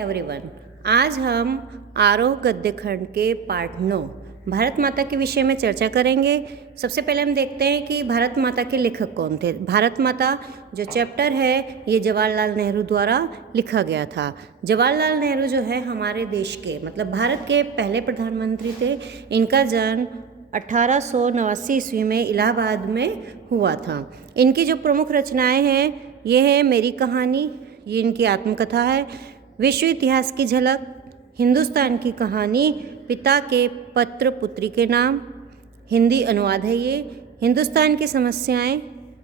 Everyone. आज हम आरोह गद्य खंड के पार्ट 9 भारत माता के विषय में चर्चा करेंगे। सबसे पहले हम देखते हैं कि भारत माता के लेखक कौन थे। भारत माता जो चैप्टर है ये जवाहरलाल नेहरू द्वारा लिखा गया था। जवाहरलाल नेहरू जो है हमारे देश के मतलब भारत के पहले प्रधानमंत्री थे। इनका जन्म 1889 ईस्वी में इलाहाबाद में हुआ था। इनकी जो प्रमुख रचनाएं हैं ये है मेरी कहानी, ये इनकी आत्मकथा है। विश्व इतिहास की झलक, हिंदुस्तान की कहानी, पिता के पत्र पुत्री के नाम, हिंदी अनुवाद है ये। हिंदुस्तान की समस्याएं,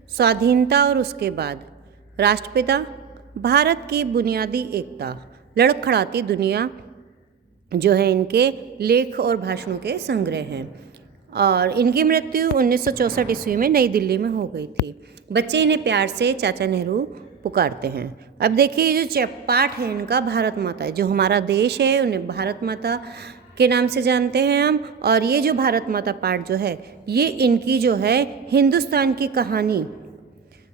स्वाधीनता और उसके बाद, राष्ट्रपिता, भारत की बुनियादी एकता, लड़खड़ाती दुनिया जो है इनके लेख और भाषणों के संग्रह हैं। और इनकी मृत्यु 1964 ईस्वी में नई दिल्ली में हो गई थी। बच्चे इन्हें प्यार से चाचा नेहरू पुकारते हैं। अब देखिए जो पाठ है इनका भारत माता, जो हमारा देश है उन्हें भारत माता के नाम से जानते हैं हम। और ये जो भारत माता पाठ जो है ये इनकी जो है हिंदुस्तान की कहानी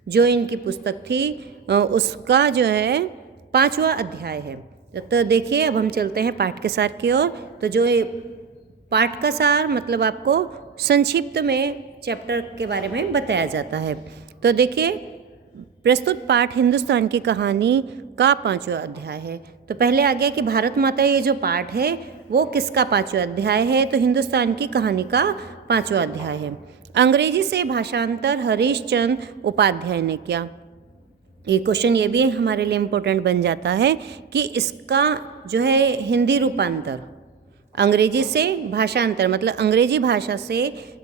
जो इनकी पुस्तक थी उसका जो है 5वां अध्याय है। तो देखिए अब हम चलते हैं पाठ के सार की ओर। तो जो पाठ का सार मतलब आपको संक्षिप्त में चैप्टर के बारे में बताया जाता है। तो देखिए प्रस्तुत पाठ हिंदुस्तान की कहानी का 5वां अध्याय है। तो पहले आ गया कि भारत माता ये जो पाठ है वो किसका 5वां अध्याय है, तो हिंदुस्तान की कहानी का 5वां अध्याय है। अंग्रेजी से भाषांतर हरीश चंद्र उपाध्याय ने किया। ये क्वेश्चन ये भी हमारे लिए इम्पोर्टेंट बन जाता है कि इसका जो है हिंदी रूपांतर अंग्रेजी से भाषांतर मतलब अंग्रेजी भाषा से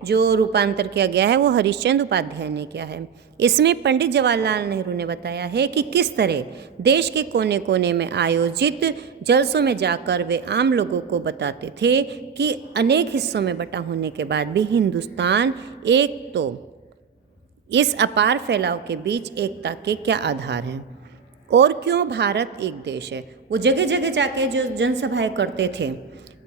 जो रूपांतर किया गया है वो हरीशचंद्र उपाध्याय ने किया है। इसमें पंडित जवाहरलाल नेहरू ने बताया है कि किस तरह देश के कोने कोने में आयोजित जलसों में जाकर वे आम लोगों को बताते थे कि अनेक हिस्सों में बटा होने के बाद भी हिंदुस्तान एक, तो इस अपार फैलाव के बीच एकता के क्या आधार हैं और क्यों भारत एक देश है। वो जगह जगह जाके जो जनसभाएं करते थे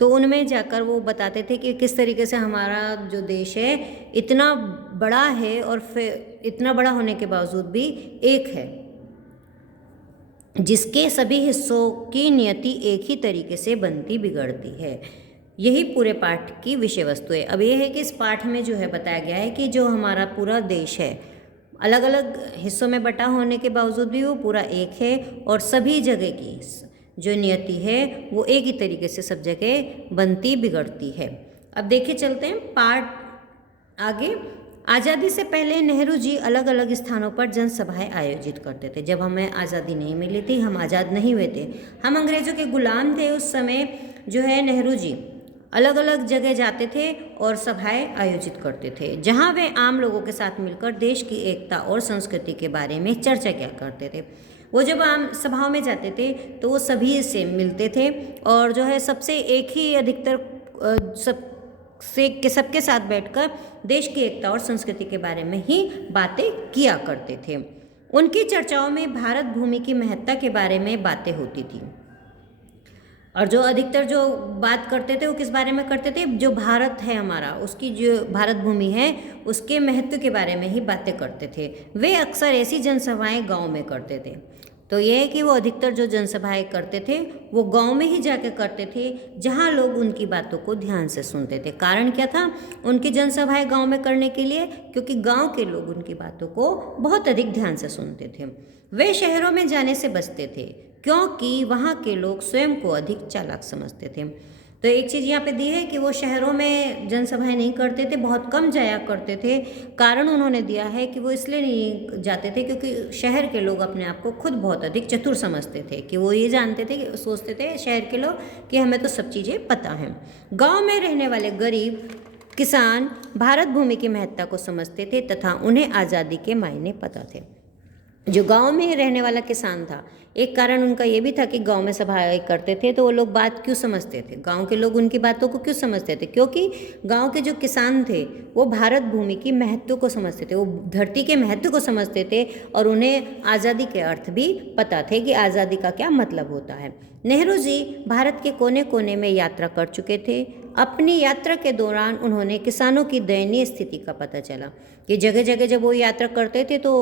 तो उनमें जाकर वो बताते थे कि किस तरीके से हमारा जो देश है इतना बड़ा है और फिर इतना बड़ा होने के बावजूद भी एक है, जिसके सभी हिस्सों की नियति एक ही तरीके से बनती बिगड़ती है। यही पूरे पाठ की विषय वस्तु है। अब ये है कि इस पाठ में जो है बताया गया है कि जो हमारा पूरा देश है अलग अलग हिस्सों में बटा होने के बावजूद भी वो पूरा एक है और सभी जगह की जो नियति है वो एक ही तरीके से सब जगह बनती बिगड़ती है। अब देखिए चलते हैं पाठ आगे। आज़ादी से पहले नेहरू जी अलग अलग स्थानों पर जनसभाएं आयोजित करते थे। जब हमें आज़ादी नहीं मिली थी, हम आज़ाद नहीं हुए थे, हम अंग्रेज़ों के गुलाम थे, उस समय जो है नेहरू जी अलग अलग जगह जाते थे और सभाएं आयोजित करते थे जहां वे आम लोगों के साथ मिलकर देश की एकता और संस्कृति के बारे में चर्चा किया करते थे। वो जब आम सभाओं में जाते थे तो वो सभी से मिलते थे और जो है सबसे एक ही अधिकतर सबके साथ बैठकर देश की एकता और संस्कृति के बारे में ही बातें किया करते थे। उनकी चर्चाओं में भारत भूमि की महत्ता के बारे में बातें होती थी और जो अधिकतर जो बात करते थे वो किस बारे में करते थे, जो भारत है हमारा उसकी जो भारत भूमि है उसके महत्व के बारे में ही बातें करते थे। वे अक्सर ऐसी जनसभाएं गांव में करते थे। तो ये है कि वो अधिकतर जो जनसभाएं करते थे वो गांव में ही जाकर करते थे जहां लोग उनकी बातों को ध्यान से सुनते थे। कारण क्या था उनकी जनसभाएं गांव में करने के लिए, क्योंकि गांव के लोग उनकी बातों को बहुत अधिक ध्यान से सुनते थे। वे शहरों में जाने से बचते थे क्योंकि वहाँ के लोग स्वयं को अधिक चालाक समझते थे। तो एक चीज़ यहाँ पे दी है कि वो शहरों में जनसभाएं नहीं करते थे, बहुत कम जाया करते थे। कारण उन्होंने दिया है कि वो इसलिए नहीं जाते थे क्योंकि शहर के लोग अपने आप को खुद बहुत अधिक चतुर समझते थे, कि वो ये जानते थे कि सोचते थे शहर के लोग कि हमें तो सब चीज़ें पता हैं। गाँव में रहने वाले गरीब किसान भारत भूमि की महत्ता को समझते थे तथा उन्हें आज़ादी के मायने पता थे। जो गांव में रहने वाला किसान था, एक कारण उनका ये भी था कि गांव में सभाएं करते थे तो वो लोग बात क्यों समझते थे, गांव के लोग उनकी बातों को क्यों समझते थे, क्योंकि गांव के जो किसान थे वो भारत भूमि की महत्व को समझते थे, वो धरती के महत्व को समझते थे और उन्हें आज़ादी के अर्थ भी पता थे कि आज़ादी का क्या मतलब होता है। नेहरू जी भारत के कोने कोने में यात्रा कर चुके थे। अपनी यात्रा के दौरान उन्होंने किसानों की दयनीय स्थिति का पता चला कि जगह जगह जब वो यात्रा करते थे तो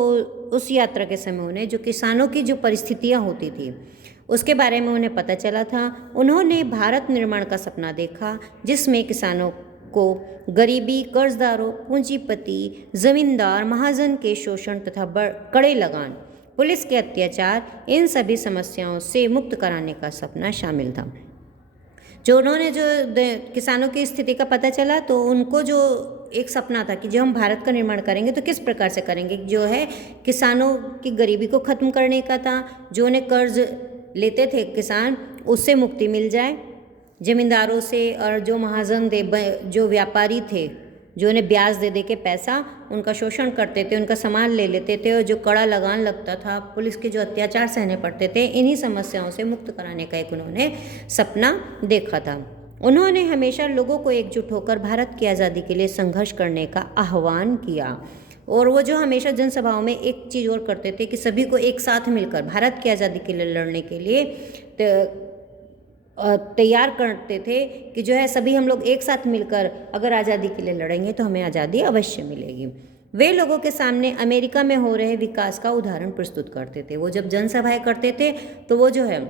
उस यात्रा के समय उन्हें जो किसानों की जो परिस्थितियाँ होती थी उसके बारे में उन्हें पता चला था। उन्होंने भारत निर्माण का सपना देखा जिसमें किसानों को गरीबी, कर्जदारों, पूंजीपति, जमींदार, महाजन के शोषण तथा कड़े लगान, पुलिस के अत्याचार, इन सभी समस्याओं से मुक्त कराने का सपना शामिल था। जो उन्होंने जो किसानों की स्थिति का पता चला तो उनको जो एक सपना था कि जो हम भारत का निर्माण करेंगे तो किस प्रकार से करेंगे, जो है किसानों की गरीबी को ख़त्म करने का था। जो उन्हें कर्ज लेते थे किसान, उससे मुक्ति मिल जाए ज़मींदारों से, और जो महाजन जो व्यापारी थे जो उन्हें ब्याज दे दे के पैसा उनका शोषण करते थे, उनका सामान ले लेते थे, और जो कड़ा लगान लगता था, पुलिस के जो अत्याचार सहने पड़ते थे, इन्हीं समस्याओं से मुक्त कराने का एक उन्होंने सपना देखा था। उन्होंने हमेशा लोगों को एकजुट होकर भारत की आज़ादी के लिए संघर्ष करने का आह्वान किया। और वो जो हमेशा जनसभाओं में एक चीज़ और करते थे कि सभी को एक साथ मिलकर भारत की आज़ादी के लिए लड़ने के लिए तैयार करते थे कि जो है सभी हम लोग एक साथ मिलकर अगर आज़ादी के लिए लड़ेंगे तो हमें आज़ादी अवश्य मिलेगी। वे लोगों के सामने अमेरिका में हो रहे विकास का उदाहरण प्रस्तुत करते थे। वो जब जनसभाएं करते थे तो वो जो है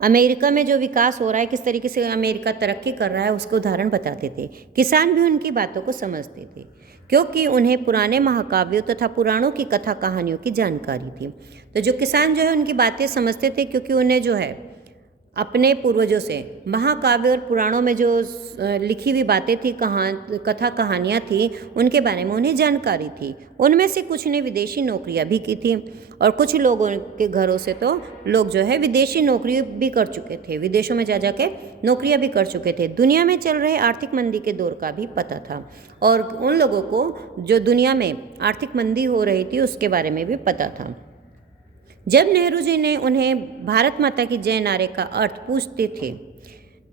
अमेरिका में जो विकास हो रहा है, किस तरीके से अमेरिका तरक्की कर रहा है, उसके उदाहरण बताते थे। किसान भी उनकी बातों को समझते थे क्योंकि उन्हें पुराने महाकाव्यों तथा पुराणों की कथा कहानियों की जानकारी थी। तो जो किसान जो है उनकी बातें समझते थे क्योंकि उन्हें जो है अपने पूर्वजों से महाकाव्य और पुराणों में जो लिखी हुई बातें थी, कथा कहानियाँ थी, उनके बारे में उन्हें जानकारी थी। उनमें से कुछ ने विदेशी नौकरियाँ भी की थी और कुछ लोगों के घरों से तो लोग जो है विदेशी नौकरी भी कर चुके थे, विदेशों में जा के नौकरियाँ भी कर चुके थे। दुनिया में चल रहे आर्थिक मंदी के दौर का भी पता था और उन लोगों को जो दुनिया में आर्थिक मंदी हो रही थी उसके बारे में भी पता था। जब नेहरू जी ने उन्हें भारत माता की जय नारे का अर्थ पूछते थे,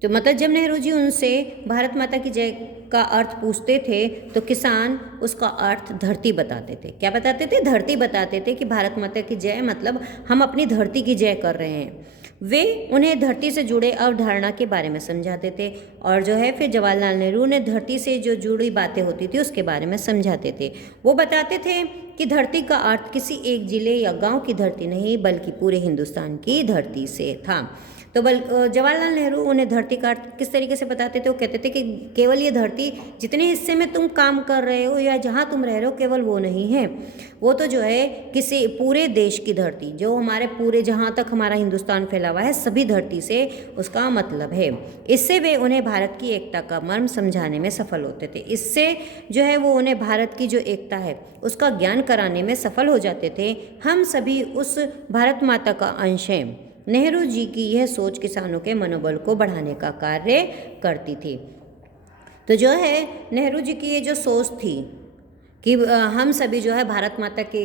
तो मतलब जब नेहरू जी उनसे भारत माता की जय का अर्थ पूछते थे तो किसान उसका अर्थ धरती बताते थे। क्या बताते थे? धरती बताते थे कि भारत माता की जय मतलब हम अपनी धरती की जय कर रहे हैं। वे उन्हें धरती से जुड़े अवधारणा के बारे में समझाते थे और जो है फिर जवाहरलाल नेहरू ने धरती से जो जुड़ी बातें होती थी उसके बारे में समझाते थे। वो बताते थे कि धरती का अर्थ किसी एक जिले या गांव की धरती नहीं बल्कि पूरे हिंदुस्तान की धरती से था। तो जवाहरलाल नेहरू उन्हें धरती का अर्थ किस तरीके से बताते थे? वो कहते थे कि केवल ये धरती जितने हिस्से में तुम काम कर रहे हो या जहाँ तुम रह रहे हो केवल वो नहीं है, वो तो जो है किसी पूरे देश की धरती, जो हमारे पूरे जहाँ तक हमारा हिंदुस्तान फैला हुआ है सभी धरती से उसका मतलब है। इससे वे उन्हें भारत की एकता का मर्म समझाने में सफल होते थे। इससे जो है वो उन्हें भारत की जो एकता है उसका ज्ञान कराने में सफल हो जाते थे। हम सभी उस भारत माता का अंश हैं। नेहरू जी की यह सोच किसानों के मनोबल को बढ़ाने का कार्य करती थी। तो जो है नेहरू जी की ये जो सोच थी कि हम सभी जो है भारत माता के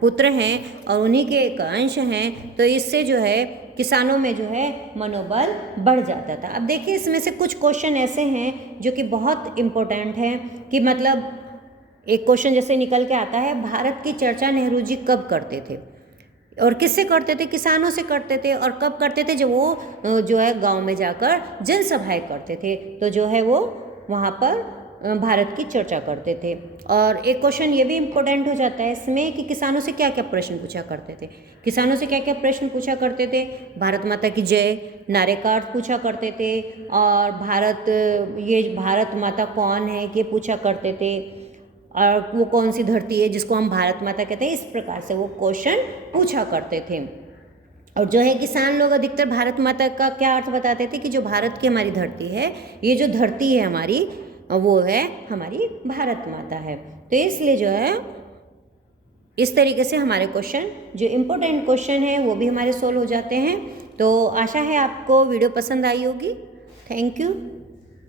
पुत्र हैं और उन्हीं के एक अंश हैं, तो इससे जो है किसानों में जो है मनोबल बढ़ जाता था। अब देखिए इसमें से कुछ क्वेश्चन ऐसे हैं जो कि बहुत इम्पोर्टेंट हैं कि मतलब एक क्वेश्चन जैसे निकल के आता है, भारत की चर्चा नेहरू जी कब करते थे और किससे करते थे? किसानों से करते थे। और कब करते थे? जब वो जो है गांव में जाकर जनसभाएं करते थे, तो जो है वो वहाँ पर भारत की चर्चा करते थे। और एक क्वेश्चन ये भी इम्पोर्टेंट हो जाता है इसमें कि किसानों से क्या क्या प्रश्न पूछा करते थे। किसानों से क्या क्या प्रश्न पूछा करते थे? भारत माता की जय नारे का अर्थ पूछा करते थे और ये भारत माता कौन है ये पूछा करते थे और वो कौन सी धरती है जिसको हम भारत माता कहते हैं। इस प्रकार से वो क्वेश्चन पूछा करते थे। और जो है किसान लोग अधिकतर भारत माता का क्या अर्थ बताते थे कि जो भारत की हमारी धरती है, ये जो धरती है हमारी वो है हमारी भारत माता है। तो इसलिए जो है इस तरीके से हमारे क्वेश्चन जो इम्पोर्टेंट क्वेश्चन है वो भी हमारे सोल्व हो जाते हैं। तो आशा है आपको वीडियो पसंद आई होगी। Thank you.